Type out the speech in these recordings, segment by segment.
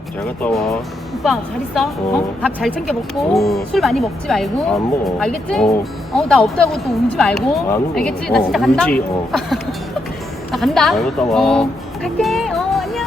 잘 갔다 와. 오빠 잘 있어? 밥 잘 챙겨 먹고 술 많이 먹지 말고. 안 먹어. 알겠지? 나 없다고 또 울지 말고. 안 울어. 알겠지? 나 진짜 간다. 울지. 나 간다. 잘 갔다 와. 갈게. 안녕.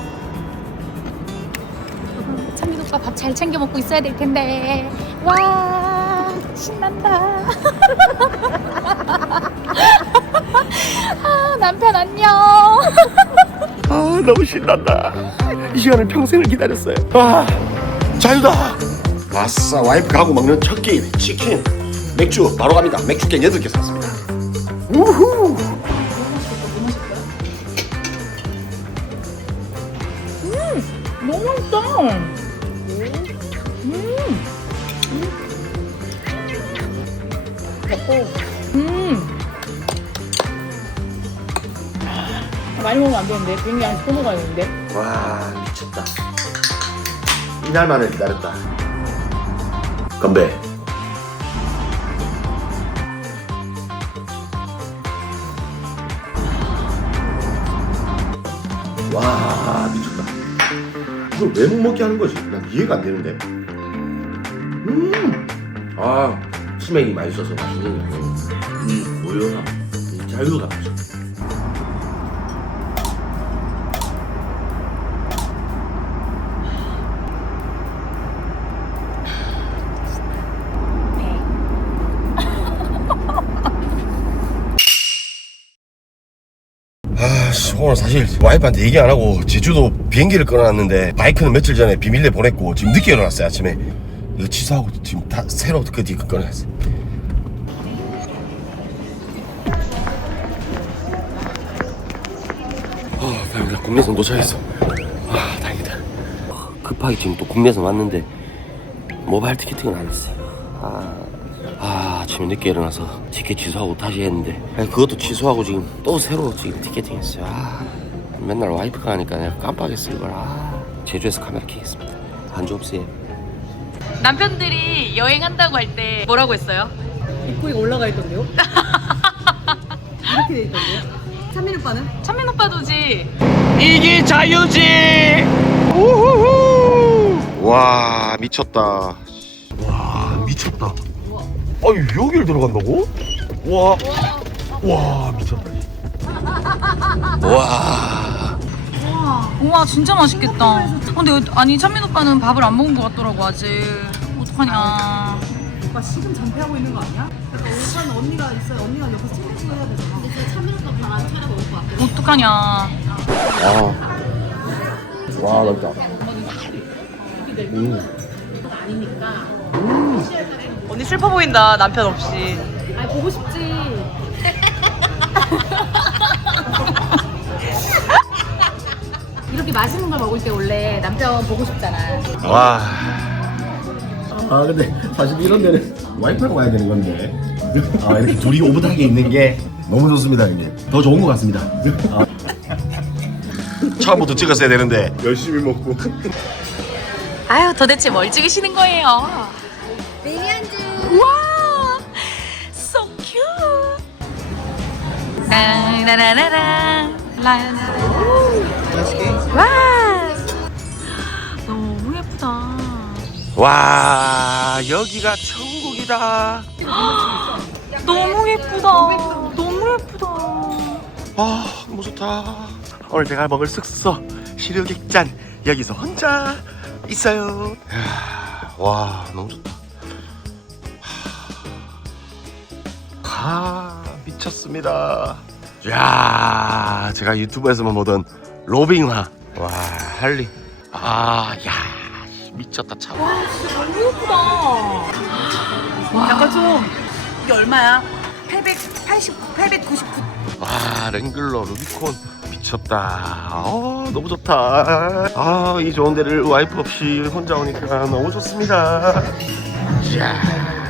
찬민 오빠 밥 잘 챙겨 먹고 있어야 될 텐데. 와, 신난다. 남편 안녕. 너무 신난다. 이 시간을 평생을 기다렸어요. 자유다. 아싸, 와이프 가고 먹는 첫 끼 치킨. 맥주 바로 갑니다. 맥주캔 8개 샀습니다. 우후. 너무 맛있다. 많이 먹으면 안 되는데 비행기 안에서 또 먹어야 되는데. 와, 미쳤다. 이날만을 기다렸다. 건배. 와, 미쳤다. 이걸 왜 못 먹게 하는 거지? 난 이해가 안 되는데. 치맥이 맛있어서 맛있는 게 아니고 이 고요함, 이 자유감. 오늘 사실 와이프한테 얘기 안 하고 제주도 비행기를 끊어놨는데 바이크는 며칠 전에 비밀리에 보냈고 지금 늦게 일어났어요. 아침에 이거 취소하고 지금 다 새로 그 뒤에 끊어놨어요. 다행이다. 국내선 도착했어. 다행이다. 급하게 지금 또 국내선 왔는데 모바일 티켓팅은 안 했어요. 아침에 늦게 일어나서 티켓 취소하고 다시 했는데 그것도 취소하고 지금 또 새로 지금 티켓팅 했어요. 맨날 와이프가 하니까 내가 깜빡했어 이걸. 제주에서 카메라 켜겠습니다. 한주 없어요. 남편들이 여행한다고 할 때 뭐라고 했어요? 입꼬리가 올라가 있던데요? 이렇게 돼 있던데요? 찬민 오빠는? 찬민 오빠도지. 이게 자유지. 우후후. 와, 미쳤다. 와, 미쳤다. 여기를 들어간다고? 와, 미쳤다. 와. 우와 진짜 맛있겠다. 근데 아니 찬민 오빠는 밥을 안 먹은 것 같더라고 아직. 어떡하냐. 오빠 지금 잔패하고 있는 거 아니야? 그러니까 오빠는 언니가 있어요. 언니가 옆에서 챙겨주고 해야 되잖아. 근데 찬민 오빠 밥 안 차려 먹을 것 같아. 어떡하냐. 와, 맛있다. 언니 슬퍼 보인다. 남편 없이. 아 보고 싶지. 이렇게 맛있는 걸 먹을 때 원래 남편 보고 싶잖아. 와. 근데 사실 이런 데는 와이프랑 와야 되는 건데 이렇게 둘이 오붓하게 있는 게 너무 좋습니다, 형님. 더 좋은 것 같습니다. 처음부터 찍었어야 되는데 열심히 먹고. 아유 도대체 뭘 찍으시는 거예요? 메리안주. 와, so cute. 라라라라라 라라라. 와, 너무 예쁘다. 와, 여기가 천국이다. 너무 예쁘다. 너무 예쁘다. 너무 좋다. 오늘 제가 먹을 숙소 시류객잔 여기서 혼자 있어요. 와, 너무 좋다. 미쳤습니다. 야, 제가 유튜브에서만 보던 로빙화. 와, 할리. 미쳤다 참. 와, 진짜 너무 예쁘다. 와, 약간 좀 이게 얼마야? 899. 와, 랭글러 루비콘 미쳤다. 너무 좋다. 이 좋은 데를 와이프 없이 혼자 오니까 너무 좋습니다. 이야,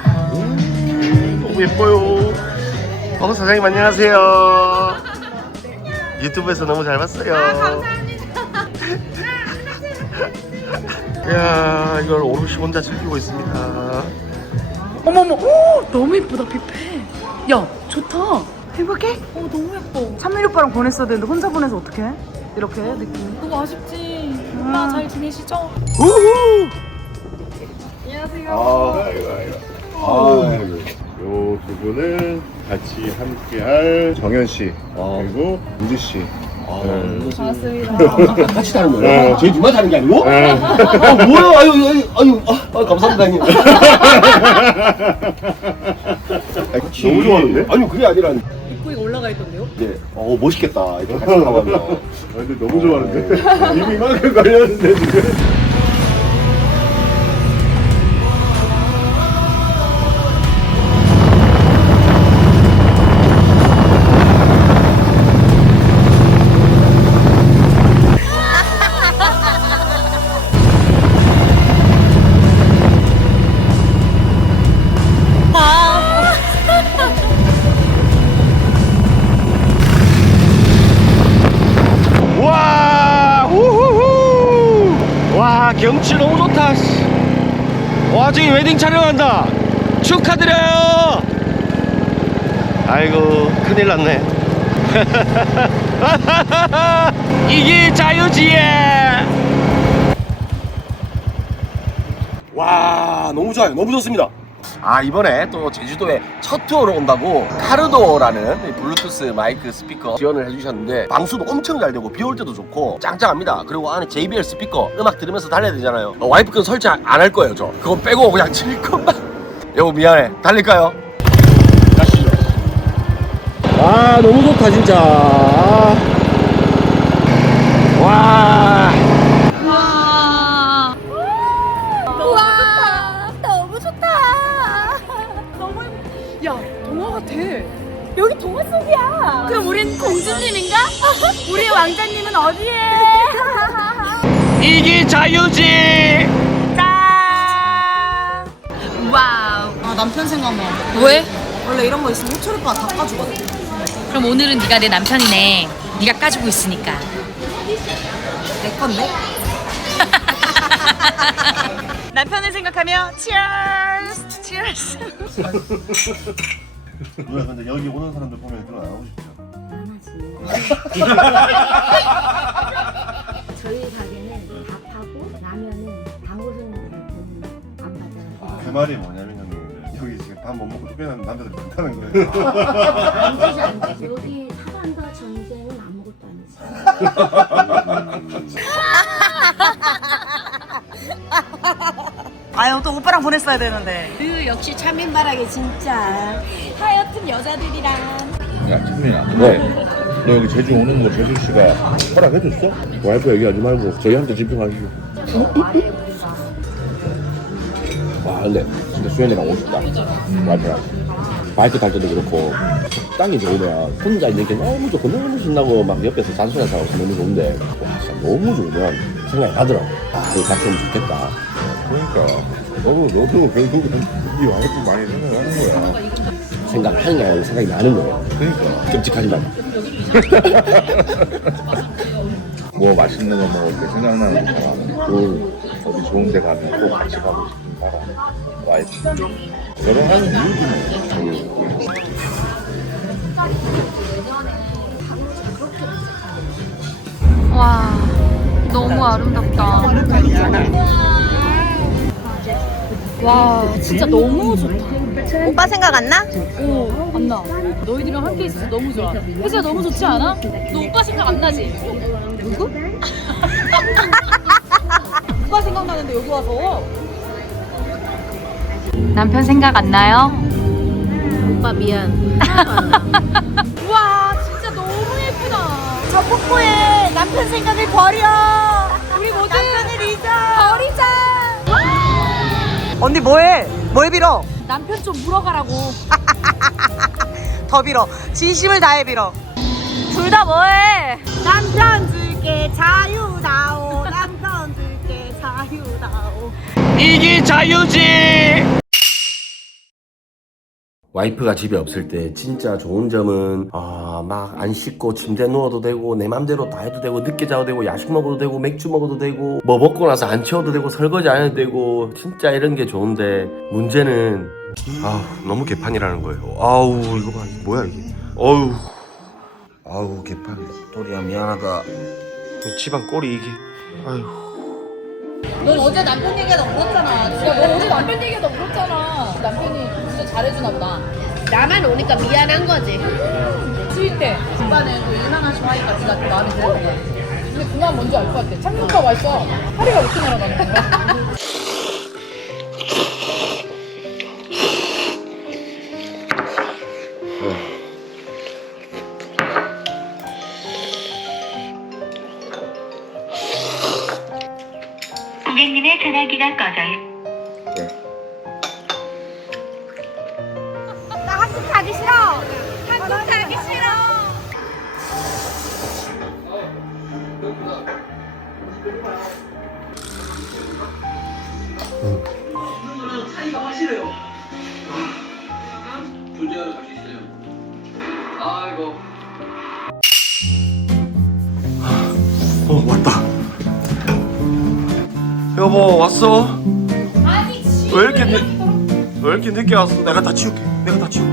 너무 예뻐요. 사장님 안녕하세요. 유튜브에서 너무 잘 봤어요. 감사합니다. 이야, 이걸 오롯이 혼자 즐기고 있습니다. 어머머. 오, 너무 예쁘다 뷔페. 야 좋다. 해볼게. 너무 예뻐. 찬민 오빠랑 보냈어야 되는데 혼자 보내서 어떡해? 이렇게 느낌. 너무 아쉽지. 오빠 잘 지내시죠? 우후. 요 두 분은 같이 함께할 정현 씨 그리고 우주 씨. 반갑습니다. 같이 타는 거예요? 저희 둘만 타는 게 아니고? 뭐야? 아유, 감사합니다, 형님. 너무 좋아하는데? 아니, 그게 아니라. 입구에 올라가 있던데요? 네, 멋있겠다. 이렇게 같이 타가면. 근데 너무 좋아하는데? 이미 이만큼 걸렸는데 지금. 와, 우후후. 와, 경치 너무 좋다. 씨. 와, 저기 웨딩 촬영한다. 축하드려요. 아이고, 큰일 났네. 이게 자유지혜. 와, 너무 좋아요. 너무 좋습니다. 아, 이번에 또 제주도에 첫 투어로 온다고 카르도라는 블루투스 마이크 스피커 지원을 해주셨는데 방수도 엄청 잘 되고 비 올 때도 좋고 짱짱합니다. 그리고 안에 JBL 스피커 음악 들으면서 달려야 되잖아요. 와이프 건 설치 안 할 거예요. 저 그거 빼고 그냥 칠 것만. 여보 미안해. 달릴까요? 가시죠. 아, 너무 좋다 진짜. 와. 우와 너무 좋다. 너무 야 동화 같아. 여기 동화 속이야. 그럼 우린 공주님인가? 우리 왕자님은 어디에? 이게 자유지. 짠. 와우. 아 남편 생각나. 왜? 원래 이런 거 있으면 호철 오빠가 다 까주거든. 그럼 오늘은 네가 내 남편이네. 네가 까주고 있으니까. 내 건데? 남편을 생각하며 치얼스. 치얼스. 누나 근데 여기 오는 사람들 보면 그런 안 하고 싶죠? 저희 가게는 밥하고 라면은 방울은 안 받아요. 그 말이 뭐냐면 형님 여기 지금 밥 못 먹고 쫓겨나는 남자들이 많다는 거예요. 안 되지 안 되지. 여기 사반과 전쟁은 아무것도 아니지. 아유 또 오빠랑 보냈어야 되는데. 그 역시 참인바라기 진짜 하여튼 여자들이랑. 야, 찬민아. 너 여기 제주 오는 거 제주 씨가 허락해줬어? 와이프 얘기하지 말고 저희한테 집중하시고. 와, 근데 진짜 수현이랑 오고 싶다. 와이프랑 바이크 탈 때도 그렇고 땅이 좋으면 혼자 있는 게 너무 좋고 너무 신나고 막 옆에서 잔소리 하고 너무 좋은데 와 진짜 너무 좋으면 생각이 나더라고. 아, 이거 같이 오면 좋겠다. 그러니까. 너도 결국은 이 와이프 많이 생각하는 거야. 생각을 하는 게 아니라 생각이 나는 거예요. 그러니까. 끔찍하지 말고. 뭐 맛있는 거 먹을 때 생각나는 사람. 어디 좋은 데 가면 꼭 같이 가고 싶은 사람. 와이프. 결혼하는 이유지 뭐. 와 너무 아름답다. 와 진짜 너무 좋다. 오빠 생각 안 나? 오, 안 나. 너희들이랑 함께 있어서 너무 좋아. 혜지야 너무 좋지 않아? 너 오빠 생각 안 나지? 누구? 오빠 생각나는데 여기 와서. 남편 생각 안 나요? 오빠 미안. 와 진짜 너무 예쁘다. 저 폭포에 남편 생각을 버려. 우리 모두 남편을 잊어. 버리자. 언니 뭐해? 뭘 빌어? 남편 좀 물어가라고. 더 빌어. 진심을 다해 빌어. 둘 다 뭐해? 남편 줄게 자유다오. 남편 줄게 자유다오. 이게 자유지. 와이프가 집에 없을 때 진짜 좋은 점은 막 안 씻고 침대 누워도 되고 내 맘대로 다 해도 되고 늦게 자도 되고 야식 먹어도 되고 맥주 먹어도 되고 뭐 먹고 나서 안 치워도 되고 설거지 안 해도 되고 진짜 이런 게 좋은데 문제는 너무 개판이라는 거예요. 아우 이거 봐 뭐야 이게. 아우 개판. 또리야 미안하다. 집안 꼴이 이게. 아휴. 넌 어제 남편 얘기하다 울었잖아. 진짜 너 어제 남편 얘기하다 울었잖아. 남편이 진짜 잘해주나 보다. 나만 오니까 미안한 거지. 스윗해. 오빠는 또 일만 하시고 하니까 네가 또 마음에 드는 거야. 근데 그 마음 뭔지 알 것 같아. 창민 오빠 맛있어. 허리가 왜 이렇게 날아가는 거야? 고객님의 전화기가 꺼져 있습니다. 나 학교 가기 싫어. 학교 가기 싫어. 왔다. 여보 왔어? 왜 이렇게 늦게 왔어? 내가 다 치울게.